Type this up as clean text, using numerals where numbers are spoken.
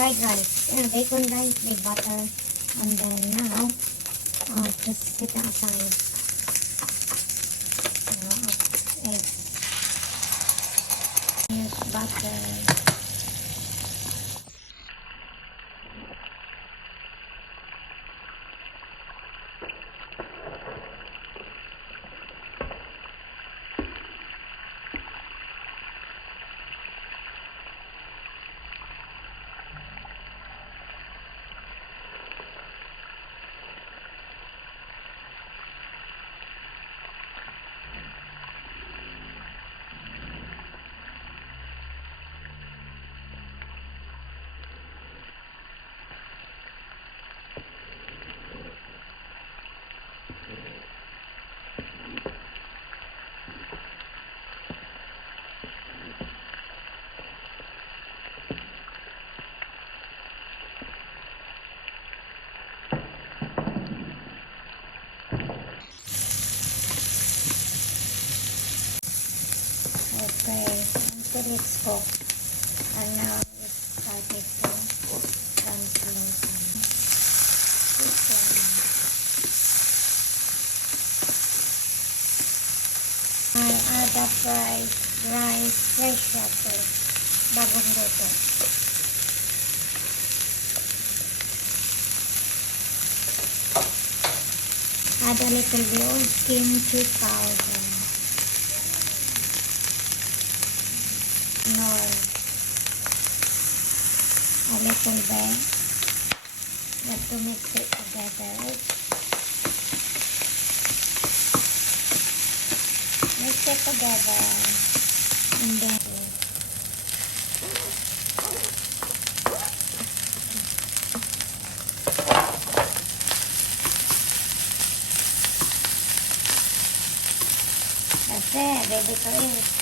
fried rice, bacon rice with butter, and then now, just set that aside. Eggs. Use butter. Okay, until it's cooked, and now it's started to translate. This one. I add the fried rice, fresh water, bagong luto. Add a little bit of kimchi powder. Nor a little bit, just to mix it together. Mix it together, and then that's it, ready to eat.